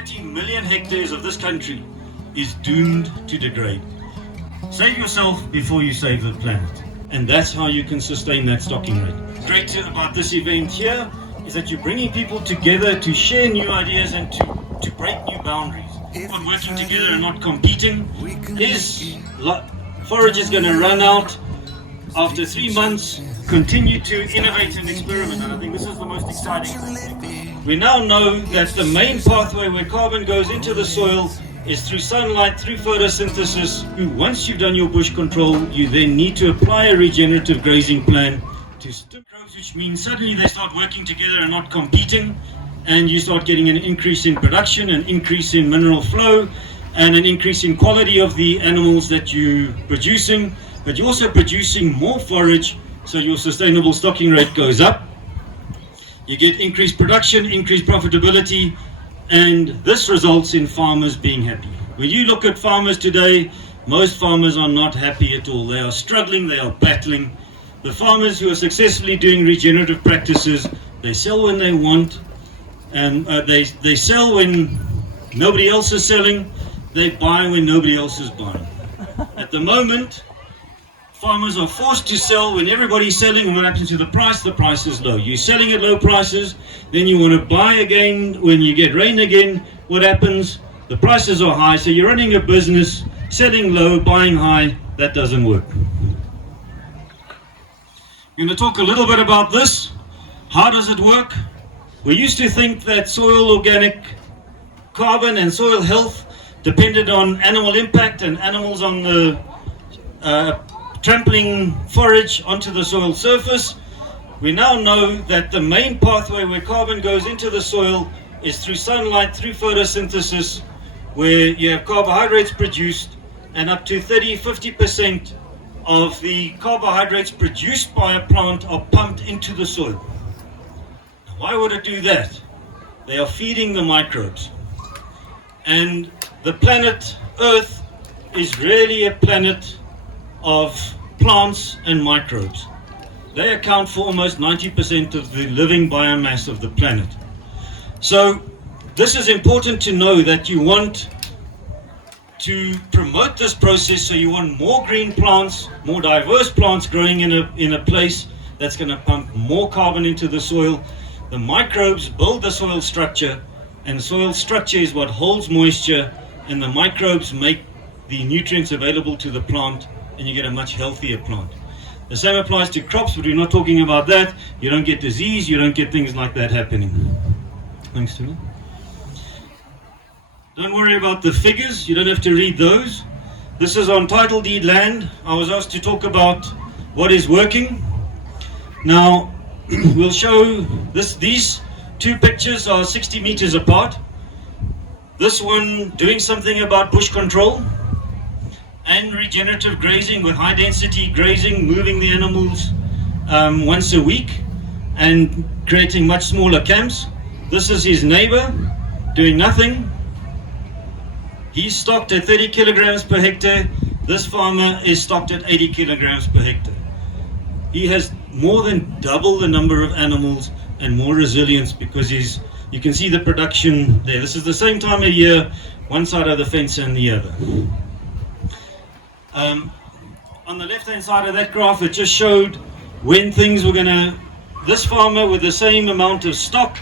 30 million hectares of this country is doomed to degrade. Save yourself before you save the planet. And that's how you can sustain that stocking rate. Great about this event here is that you're bringing people together to share new ideas and to break new boundaries. What working together and not competing is forage is going to run out after 3 months. Continue to innovate and experiment, and I think this is the most exciting thing. We now know that the main pathway where carbon goes into the soil is through sunlight, through photosynthesis. Once you've done your bush control, you then need to apply a regenerative grazing plan to crops, which means suddenly they start working together and not competing, and you start getting an increase in production, an increase in mineral flow, and an increase in quality of the animals that you're producing, but you're also producing more forage, so your sustainable stocking rate goes up. You get increased production, increased profitability, and this results in farmers being happy. When you look at farmers today, most farmers are not happy at all. They are struggling, they are battling. The farmers who are successfully doing regenerative practices, they sell when they want, and they sell when nobody else is selling, they buy when nobody else is buying. At the moment, farmers are forced to sell when everybody's selling, and what happens to the price? The price is low. You're selling at low prices, then you want to buy again when you get rain again. What happens? The prices are high, so you're running a business, selling low, buying high. That doesn't work. I'm going to talk a little bit about this. How does it work? We used to think that soil organic carbon and soil health depended on animal impact and animals on the trampling forage onto the soil surface. We now know that the main pathway where carbon goes into the soil is through sunlight, through photosynthesis, where you have carbohydrates produced, and up to 30-50% of the carbohydrates produced by a plant are pumped into the soil. Why would it do that? They are feeding the microbes. And the planet Earth is really a planet of plants and microbes. They account for almost 90% of the living biomass of the planet. So this is important to know, that you want to promote this process, so you want more green plants, more diverse plants growing in a place that's going to pump more carbon into the soil. The microbes build the soil structure, and soil structure is what holds moisture, and the microbes make the nutrients available to the plant, and you get a much healthier plant. The same applies to crops, but we're not talking about that. You don't get disease, you don't get things like that happening. Thanks to me. Don't worry about the figures, you don't have to read those. This is on title deed land. I was asked to talk about what is working. Now, we'll show this. These two pictures are 60 meters apart. This one doing something about bush control and regenerative grazing, with high density grazing, moving the animals once a week and creating much smaller camps. This is his neighbor doing nothing. He's stocked at 30 kilograms per hectare. This farmer is stocked at 80 kilograms per hectare. He has more than double the number of animals and more resilience, because you can see the production there. This is the same time of year, one side of the fence and the other. On the left hand side of that graph, it just showed when things were this farmer with the same amount of stock,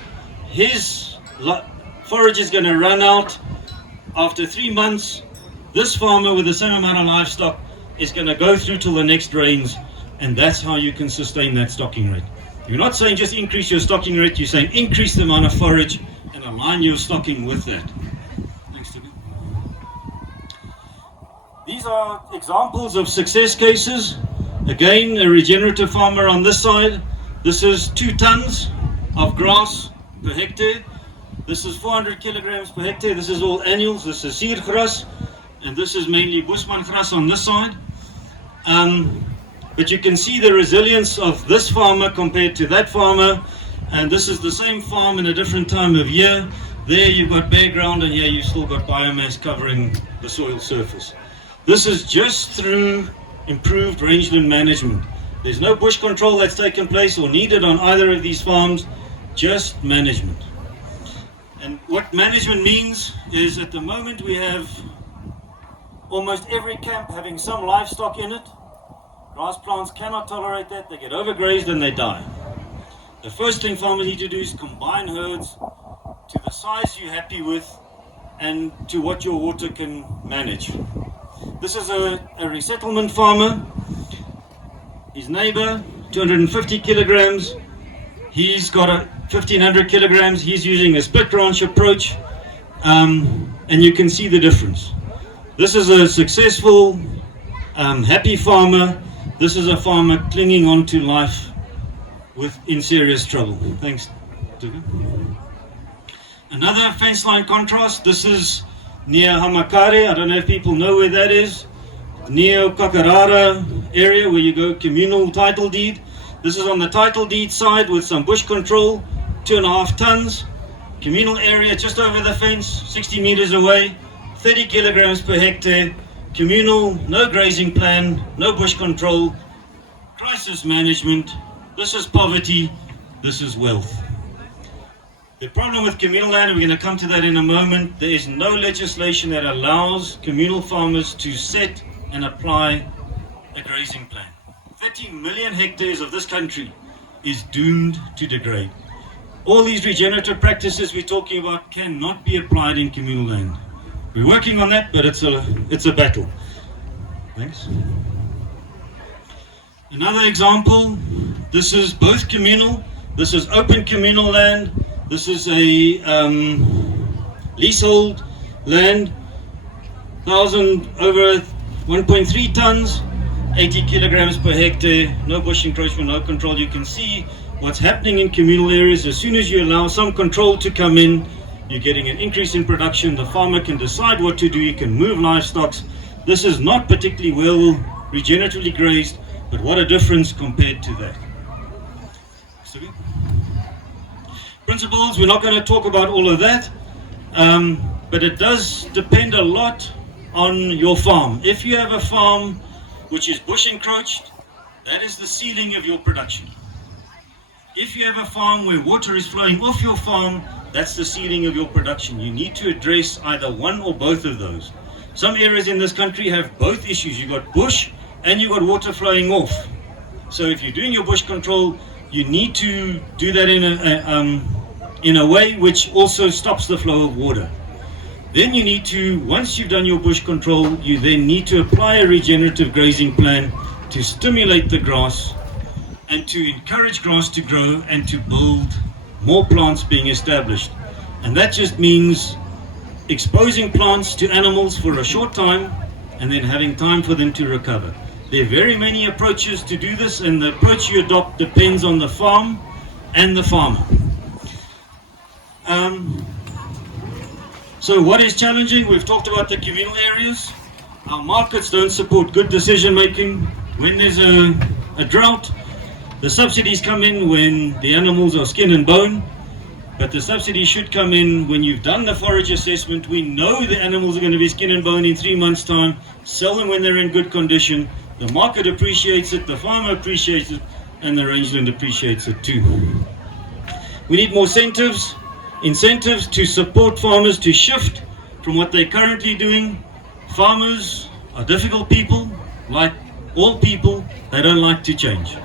his forage is going to run out after 3 months. This farmer with the same amount of livestock is going to go through till the next rains, and that's how you can sustain that stocking rate. You're not saying just increase your stocking rate, you're saying increase the amount of forage and align your stocking with that. Thanks to me. These are examples of success cases. Again, a regenerative farmer on this side. This is 2 tons of grass per hectare. This is 400 kilograms per hectare. This is all annuals. This is siergras, and this is mainly bushman grass on this side. But you can see the resilience of this farmer compared to that farmer, and this is the same farm in a different time of year. There you've got bare ground, and here you've still got biomass covering the soil surface. This is just through improved rangeland management. There's no bush control that's taken place or needed on either of these farms, just management. And what management means is at the moment we have almost every camp having some livestock in it. Grass plants cannot tolerate that, they get overgrazed and they die. The first thing farmers need to do is combine herds to the size you're happy with and to what your water can manage. This is a resettlement farmer. His neighbor, 250 kilograms. He's got a 1500 kilograms. He's using a split ranch approach, and you can see the difference. This is a successful, happy farmer. This is a farmer clinging on to life in serious trouble. Thanks. Another fence line contrast. This is near Hamakare. I don't know if people know where that is. Near Kakarara area where you go communal title deed. This is on the title deed side with some bush control, 2.5 tons. Communal area just over the fence, 60 meters away, 30 kilograms per hectare. Communal, no grazing plan, no bush control, crisis management. This is poverty, this is wealth. The problem with communal land, we're going to come to that in a moment, there is no legislation that allows communal farmers to set and apply a grazing plan. 30 million hectares of this country is doomed to degrade. All these regenerative practices we're talking about cannot be applied in communal land. We're working on that, but it's a battle. Thanks. Another example, this is both communal, this is open communal land, this is a leasehold land, over 1.3 tons, 80 kilograms per hectare, no bush encroachment, no control. You can see what's happening in communal areas. As soon as you allow some control to come in, you're getting an increase in production. The farmer can decide what to do. You can move livestock. This is not particularly well regeneratively grazed, but what a difference compared to that. Principles, we're not going to talk about all of that, but it does depend a lot on your farm. If you have a farm which is bush encroached, that is the ceiling of your production. If you have a farm where water is flowing off your farm, that's the ceiling of your production. You need to address either one or both of those. Some areas in this country have both issues. You've got bush and you've got water flowing off. So if you're doing your bush control, you need to do that in a way which also stops the flow of water. Then you need to, once you've done your bush control, you then need to apply a regenerative grazing plan to stimulate the grass and to encourage grass to grow and to build more plants being established. And that just means exposing plants to animals for a short time and then having time for them to recover. There are very many approaches to do this, and the approach you adopt depends on the farm and the farmer. So what is challenging? We've talked about the communal areas. Our markets don't support good decision making. When there's a drought, the subsidies come in when the animals are skin and bone, but the subsidies should come in when you've done the forage assessment. We know the animals are going to be skin and bone in 3 months' time. Sell them when they're in good condition. The market appreciates it, the farmer appreciates it, and the rangeland appreciates it too. We need more incentives to support farmers to shift from what they're currently doing. Farmers are difficult people, like all people, they don't like to change.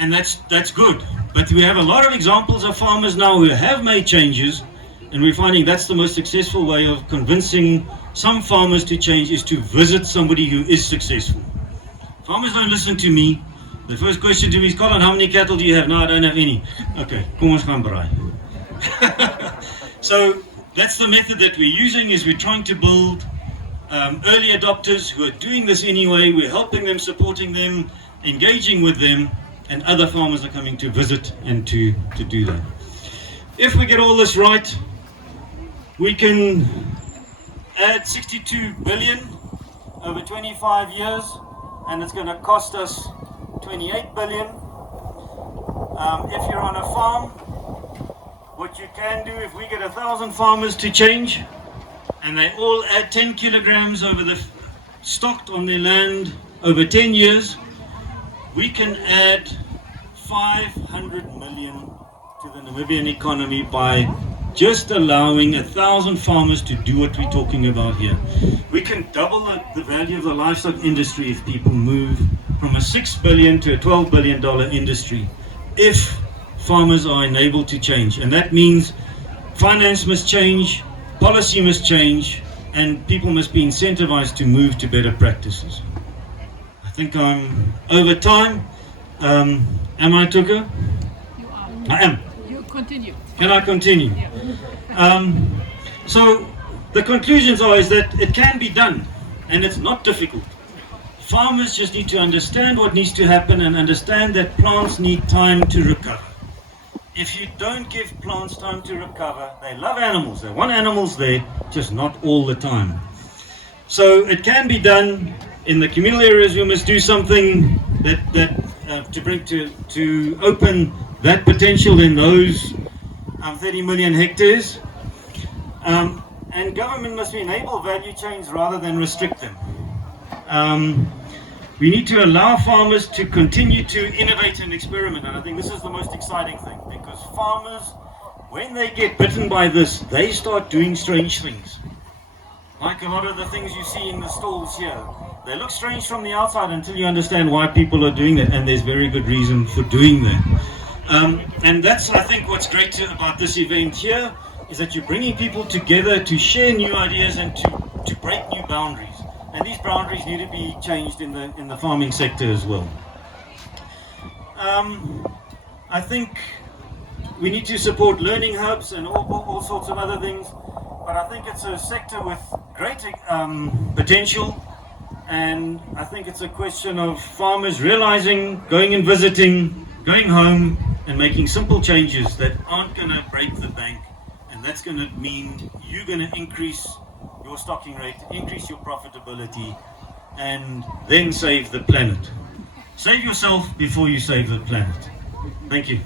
And that's good. But we have a lot of examples of farmers now who have made changes, and we're finding that's the most successful way of convincing some farmers to change, is to visit somebody who is successful. Farmers don't listen to me. The first question to me is, Colin, how many cattle do you have? No, I don't have any. Okay, kom ons gaan braai. So that's the method that we're using, is we're trying to build early adopters who are doing this anyway. We're helping them, supporting them, engaging with them, and other farmers are coming to visit and to do that. If we get all this right, we can add 62 billion over 25 years, and it's going to cost us 28 billion. If you're on a farm, what you can do, if we get 1,000 farmers to change, and they all add 10 kilograms over the stocked on their land over 10 years, we can add 500 million to the Namibian economy by just allowing 1,000 farmers to do what we're talking about here. We can double the value of the livestock industry if people move from a $6 billion to a $12 billion industry, if farmers are enabled to change. And that means finance must change, policy must change, and people must be incentivized to move to better practices. I think I'm over time. Am I, Tuka? You are. I am. You continue. Can I continue? Yeah. So the conclusions are is that it can be done, and it's not difficult. Farmers just need to understand what needs to happen and understand that plants need time to recover. If you don't give plants time to recover, they love animals. They want animals there, just not all the time. So it can be done. In the communal areas, we must do something to open that potential in those 30 million hectares. And government must enable value chains rather than restrict them. We need to allow farmers to continue to innovate and experiment, and I think this is the most exciting thing, because farmers, when they get bitten by this, they start doing strange things. Like a lot of the things you see in the stalls here. They look strange from the outside until you understand why people are doing that, and there's very good reason for doing that. And that's, I think, what's great about this event here, is that you're bringing people together to share new ideas and to break new boundaries. And these boundaries need to be changed in the farming sector as well. I think we need to support learning hubs and all sorts of other things, but I think it's a sector with great potential, and I think it's a question of farmers realizing, going and visiting, going home, and making simple changes that aren't going to break the bank, and that's going to mean you're going to increase your stocking rate, increase your profitability, and then save the planet. Save yourself before you save the planet. Thank you.